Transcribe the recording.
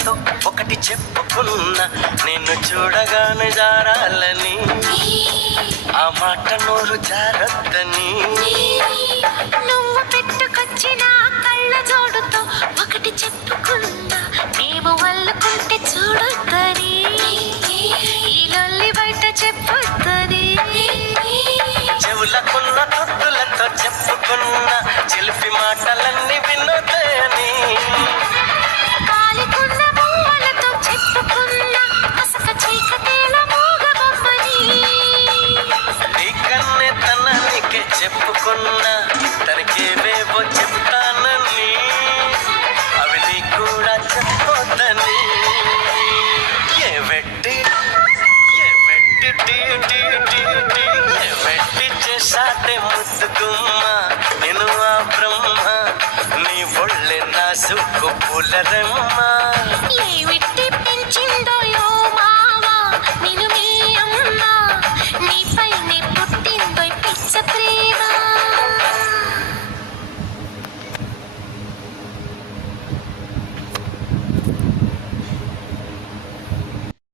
పూలతో ఒకటి చెప్పుకున్నా, నిన్ను చూడగానే జారాలని, ఆ మాట నోరు జారద్దని. నువ్వు పెట్టుకొచ్చిన కళ్ళ జోడుతో ఒకటి చెప్పుకున్నా, మేము వల్లుకుంటే చూడొద్దని, ఈ లొల్లి బయట చెప్పొద్దని. చెవులకున్న తొత్తులతో చెప్పుకున్న చిలిపి మాటలన్నీ వినోదని. కాలికున్న పువ్వులతో చెప్పుకున్న మసక చీకటేల మూగబొమ్మని. నీ కన్నే తనానికే చెప్పుకున్న తనకేవేవో చెప్తానని, అవి నీ కూడా చెప్పొద్దని. ఏ వెట్టి చేసాటే ముద్దుగుమ్మ, నేను ఆ బ్రహ్మ, నీ ఒళ్ళె నా సుక్కు పూలరమ్మ. ఏమిటి